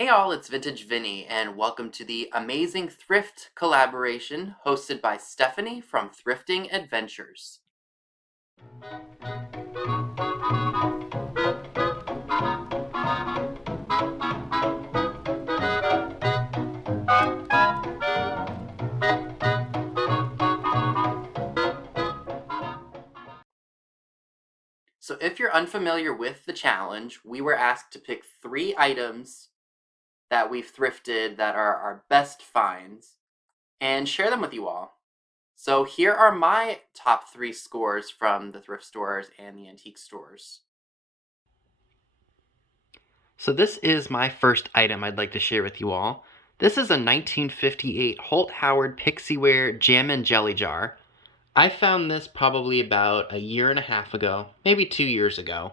Hey all, it's Vintage Vinny, and welcome to the amazing Thrift collaboration hosted by Stephanie from Thrifting Adventures. So if you're unfamiliar with the challenge, we were asked to pick 3 items that we've thrifted that are our best finds and share them with you all. So here are my top 3 scores from the thrift stores and the antique stores. So this is my first item I'd like to share with you all. This is a 1958 Holt Howard Pixieware Jam and Jelly Jar. I found this probably about a year and a half ago, maybe 2 years ago.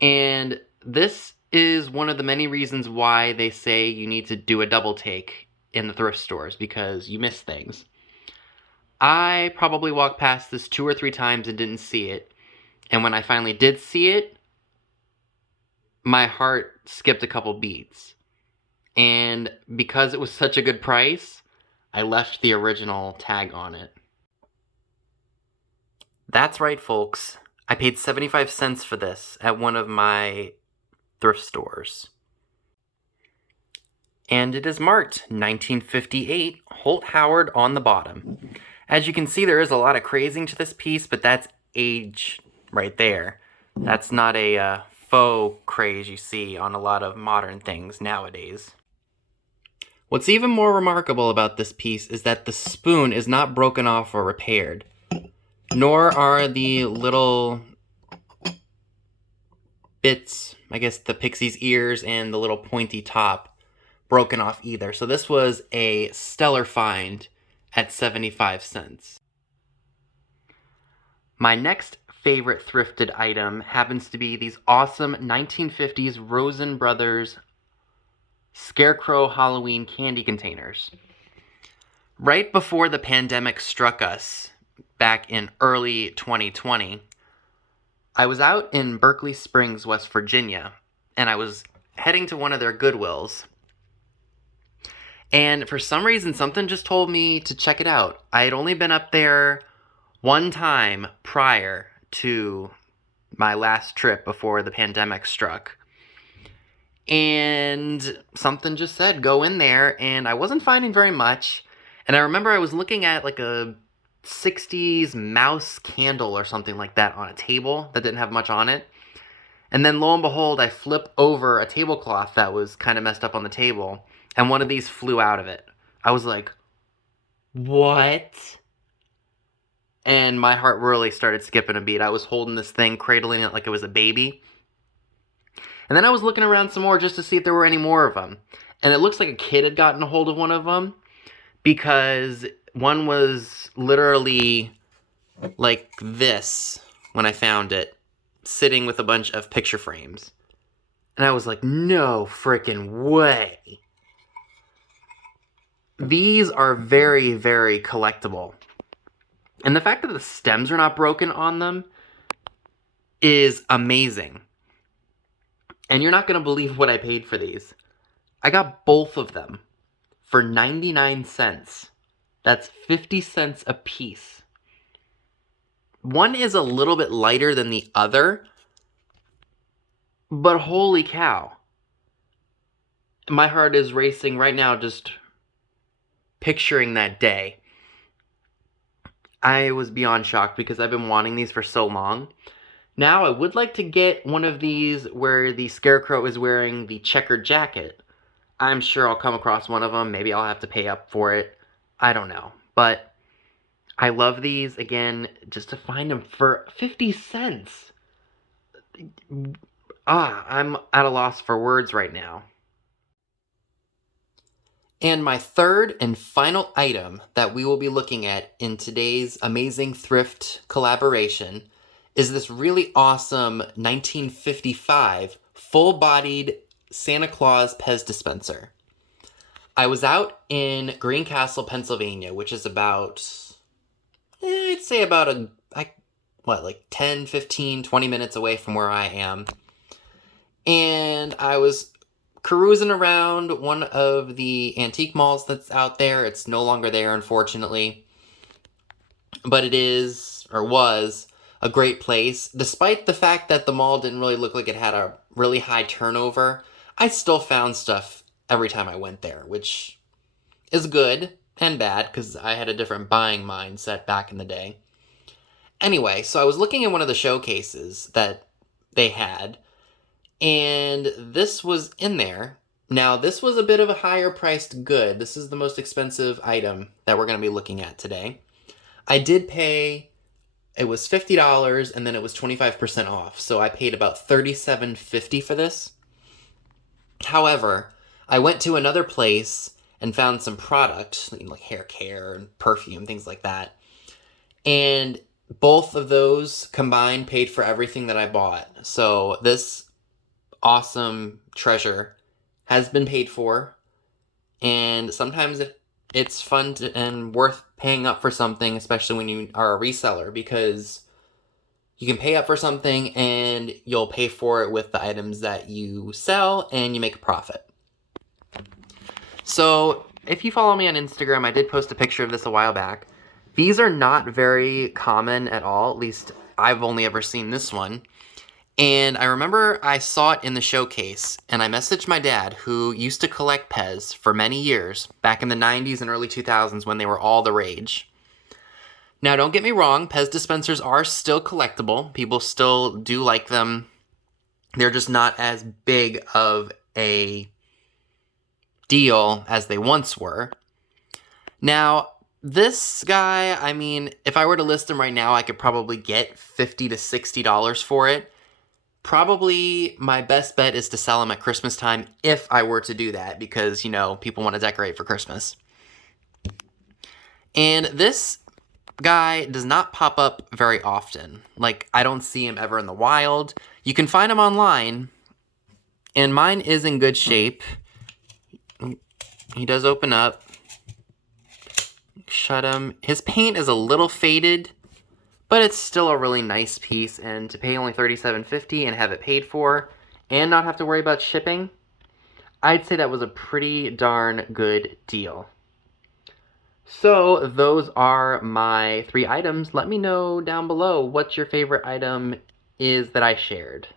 And this is one of the many reasons why they say you need to do a double take in the thrift stores, because you miss things. I probably walked past this 2 or 3 times and didn't see it. And when I finally did see it, my heart skipped a couple beats. And because it was such a good price, I left the original tag on it. That's right, folks. I paid 75 cents for this at one of my thrift stores. And it is marked 1958 Holt Howard on the bottom. As you can see, there is a lot of crazing to this piece, but that's age right there. That's not a faux craze you see on a lot of modern things nowadays. What's even more remarkable about this piece is that the spoon is not broken off or repaired, nor are the little bits, I guess the pixie's ears and the little pointy top, broken off either. So this was a stellar find at 75 cents. My next favorite thrifted item happens to be these awesome 1950s Rosen Brothers Scarecrow Halloween candy containers. Right before the pandemic struck us, back in early 2020, I was out in Berkeley Springs, West Virginia, and I was heading to one of their Goodwills. And for some reason, something just told me to check it out. I had only been up there one time prior to my last trip before the pandemic struck. And something just said, go in there, and I wasn't finding very much. And I remember I was looking at like a 60s mouse candle or something like that on a table that didn't have much on it. And then lo and behold, I flip over a tablecloth that was kind of messed up on the table, and one of these flew out of it. I was like, what? And my heart really started skipping a beat. I was holding this thing, cradling it like it was a baby. And then I was looking around some more just to see if there were any more of them. And it looks like a kid had gotten a hold of one of them, because one was literally like this when I found it, sitting with a bunch of picture frames. And I was like, no freaking way. These are very, very collectible. And the fact that the stems are not broken on them is amazing. And you're not going to believe what I paid for these. I got both of them for 99 cents. That's 50 cents a piece. One is a little bit lighter than the other, but holy cow. My heart is racing right now just picturing that day. I was beyond shocked because I've been wanting these for so long. Now, I would like to get one of these where the Scarecrow is wearing the checkered jacket. I'm sure I'll come across one of them. Maybe I'll have to pay up for it. I don't know. But I love these, again, just to find them for 50 cents. I'm at a loss for words right now. And my third and final item that we will be looking at in today's amazing thrift collaboration is this really awesome 1955 full-bodied Santa Clauspez dispenser. I was out in Greencastle, Pennsylvania, which is about, I'd say about like 10, 15, 20 minutes away from where I am. And I was cruising around one of the antique malls that's out there. It's no longer there, unfortunately. But it is, or was, a great place. Despite the fact that the mall didn't really look like it had a really high turnover, I still found stuff every time I went there, which is good and bad because I had a different buying mindset back in the day. Anyway, so I was looking at one of the showcases that they had, and this was in there. Now, this was a bit of a higher priced good. This is the most expensive item that we're going to be looking at today. I did pay, it was $50 and then it was 25% off. So I paid about $37.50 for this. However, I went to another place and found some product, like hair care and perfume, things like that. And both of those combined paid for everything that I bought. So this awesome treasure has been paid for. And sometimes it's fun and worth paying up for something, especially when you are a reseller, because you can pay up for something and you'll pay for it with the items that you sell and you make a profit. So if you follow me on Instagram, I did post a picture of this a while back. These are not very common at all, at least I've only ever seen this one. And I remember I saw it in the showcase, and I messaged my dad, who used to collect Pez for many years, back in the 90s and early 2000s when they were all the rage. Now, don't get me wrong, Pez dispensers are still collectible. People still do like them. They're just not as big of a deal as they once were. Now, this guy, I mean, if I were to list him right now, I could probably get $50 to $60 for it. Probably my best bet is to sell them at Christmas time if I were to do that, because, you know, people want to decorate for Christmas. And this guy does not pop up very often. Like, I don't see him ever in the wild. You can find him online, and mine is in good shape. He does open up. Shut him. His paint is a little faded, but it's still a really nice piece, and to pay only $37.50 and have it paid for and not have to worry about shipping, I'd say that was a pretty darn good deal. So those are my 3 items. Let me know down below what your favorite item is that I shared.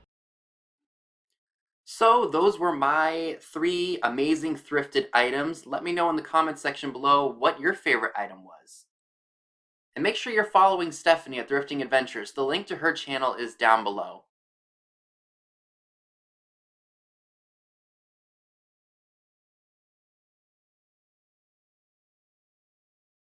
So those were my 3 amazing thrifted items. Let me know in the comment section below what your favorite item was. And make sure you're following Stephanie at Thrifting Adventures. The link to her channel is down below.